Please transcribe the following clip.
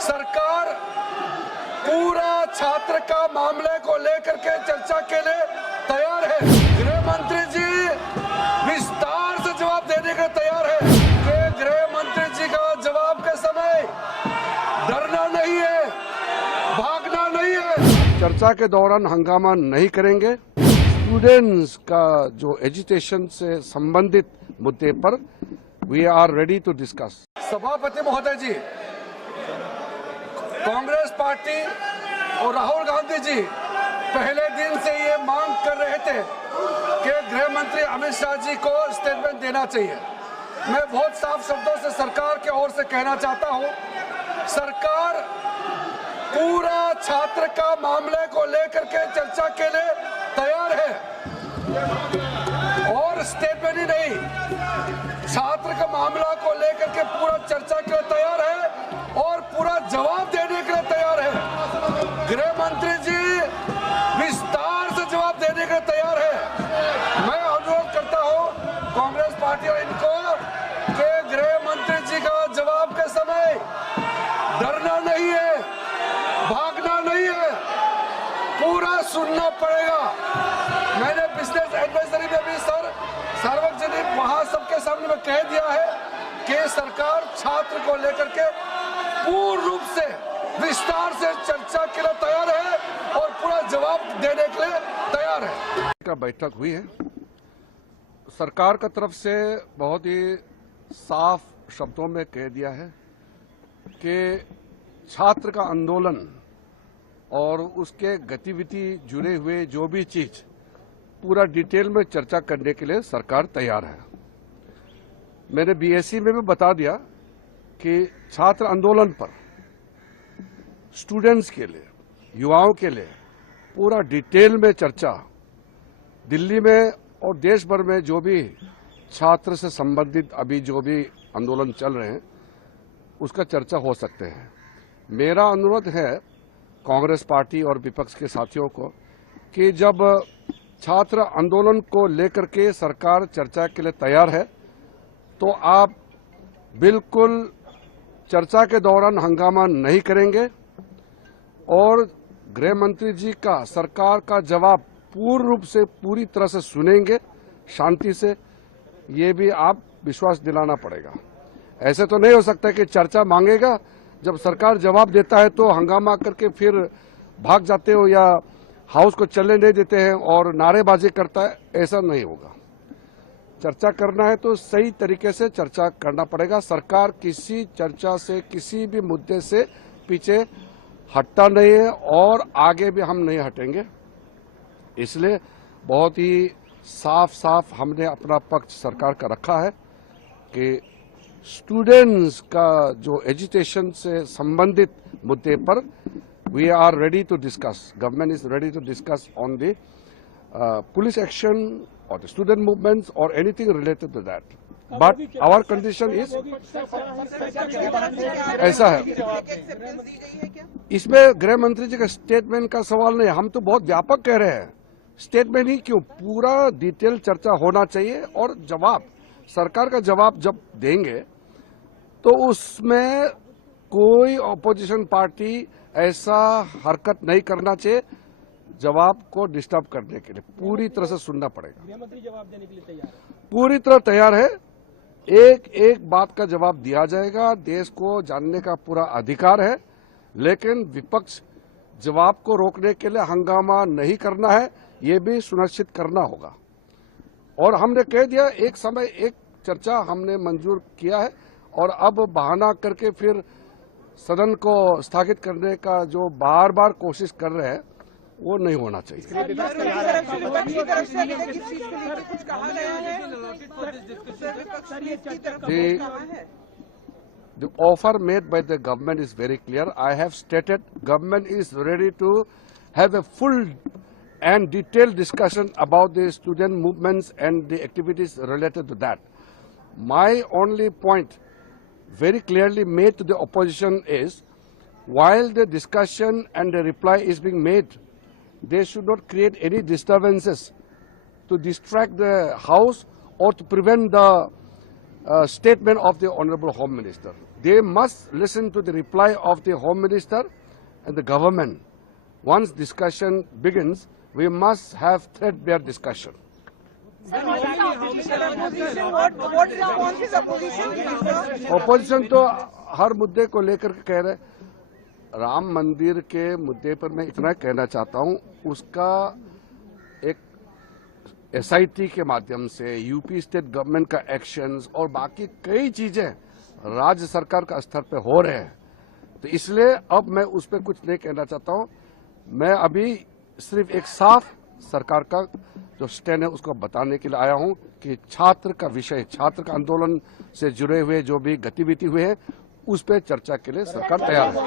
सरकार पूरा छात्र का मामले को लेकर के चर्चा के लिए तैयार है। गृह मंत्री जी विस्तार से जवाब देने के तैयार है कि गृह मंत्री जी का जवाब के समय डरना नहीं है, भागना नहीं है। चर्चा के दौरान हंगामा नहीं करेंगे। स्टूडेंट्स का जो एजुकेशन से संबंधित मुद्दे पर we are ready to discuss. सभापति महोदय जी, कांग्रेस पार्टी और राहुल गांधी जी पहले दिन से ये मांग कर रहे थे कि गृह मंत्री अमित शाह जी को स्टेटमेंट देना चाहिए। मैं बहुत साफ शब्दों से सरकार की ओर से कहना चाहता हूं, सरकार पूरा छात्र का मामले को लेकर के चर्चा के लिए तैयार है और स्टेटमेंट ही नहीं, छात्र का मामला को लेकर के पूरा चर्चा के लिए तैयार है और पूरा जवाब देने के लिए तैयार है। गृह मंत्री जी विस्तार से जवाब देने के लिए तैयार है। मैं अनुरोध करता हूं कांग्रेस पार्टी और इनको कि गृह मंत्री जी का जवाब के समय डरना नहीं है, भागना नहीं है, पूरा सुनना पड़ेगा। मैंने बिजनेस एडवाइजरी में भी सार्वजनिक वहां सबके सामने में कह दिया है कि सरकार छात्र को लेकर के पूर्ण रूप से विस्तार से चर्चा के लिए तैयार है और पूरा जवाब देने के लिए तैयार है। का बैठक हुई है। सरकार का तरफ से बहुत ही साफ शब्दों में कह दिया है कि छात्र का आंदोलन और उसके गतिविधि जुड़े हुए जो भी चीज पूरा डिटेल में चर्चा करने के लिए सरकार तैयार है। मैंने बीएससी में भी बता दिया कि छात्र आंदोलन पर स्टूडेंट्स के लिए, युवाओं के लिए पूरा डिटेल में चर्चा दिल्ली में और देश भर में जो भी छात्र से संबंधित अभी जो भी आंदोलन चल रहे हैं उसका चर्चा हो सकते हैं। मेरा अनुरोध है कांग्रेस पार्टी और विपक्ष के साथियों को कि जब छात्र आंदोलन को लेकर के सरकार चर्चा के लिए तैयार है तो आप बिल्कुल चर्चा के दौरान हंगामा नहीं करेंगे और गृह मंत्री जी का सरकार का जवाब पूर्ण रूप से पूरी तरह से सुनेंगे शांति से। ये भी आप विश्वास दिलाना पड़ेगा। ऐसे तो नहीं हो सकता कि चर्चा मांगेगा, जब सरकार जवाब देता है तो हंगामा करके फिर भाग जाते हो या हाउस को चलने नहीं देते हैं और नारेबाजी करता है। ऐसा नहीं होगा। चर्चा करना है तो सही तरीके से चर्चा करना पड़ेगा। सरकार किसी चर्चा से, किसी भी मुद्दे से पीछे हटता नहीं है और आगे भी हम नहीं हटेंगे। इसलिए बहुत ही साफ साफ हमने अपना पक्ष सरकार का रखा है कि स्टूडेंट्स का जो एजुकेशन से संबंधित मुद्दे पर we are ready to discuss. Government is ready to discuss on the police action or the student movements or anything related to that. But our condition is ऐसा है। इसमें गृह मंत्री जी का स्टेटमेंट का सवाल नहीं, हम तो बहुत व्यापक कह रहे हैं। स्टेटमेंट ही क्यों, पूरा डिटेल चर्चा होना चाहिए और जवाब, सरकार का जवाब जब देंगे तो उसमें कोई ऑपोजिशन पार्टी ऐसा हरकत नहीं करना चाहिए जवाब को डिस्टर्ब करने के लिए। पूरी तरह से सुनना पड़ेगा। गृहमंत्री जवाब देने के लिए तैयार, पूरी तरह तैयार है। एक एक बात का जवाब दिया जाएगा। देश को जानने का पूरा अधिकार है, लेकिन विपक्ष जवाब को रोकने के लिए हंगामा नहीं करना है, ये भी सुनिश्चित करना होगा। और हमने कह दिया एक समय एक चर्चा हमने मंजूर किया है और अब बहाना करके फिर सदन को स्थगित करने का जो बार बार कोशिश कर रहे हैं वो नहीं होना चाहिए। The offer made by the government is very clear. I have stated government is ready to have a full and detailed discussion about the student movements and the activities related to that. My only point very clearly made to the opposition is, while the discussion and the reply is being made, they should not create any disturbances to distract the House or to prevent the statement of the Honorable Home Minister. they must listen to the reply of the Home Minister and the government. Once discussion begins, we must have threadbare discussion. Opposition तो हर मुद्दे को लेकर के कह रहे, राम मंदिर के मुद्दे पर मैं इतना कहना चाहता हूं, उसका एक एसआईटी के माध्यम से यूपी स्टेट गवर्नमेंट का एक्शंस और बाकी कई चीजें राज्य सरकार का स्तर पे हो रहे हैं, तो इसलिए अब मैं उस पर कुछ नहीं कहना चाहता हूं। मैं अभी सिर्फ एक साफ सरकार का जो स्टैंड है उसको बताने के लिए आया हूं कि छात्र का विषय, छात्र का आंदोलन से जुड़े हुए जो भी गतिविधि हुए हैं उस पर चर्चा के लिए सरकार तैयार है।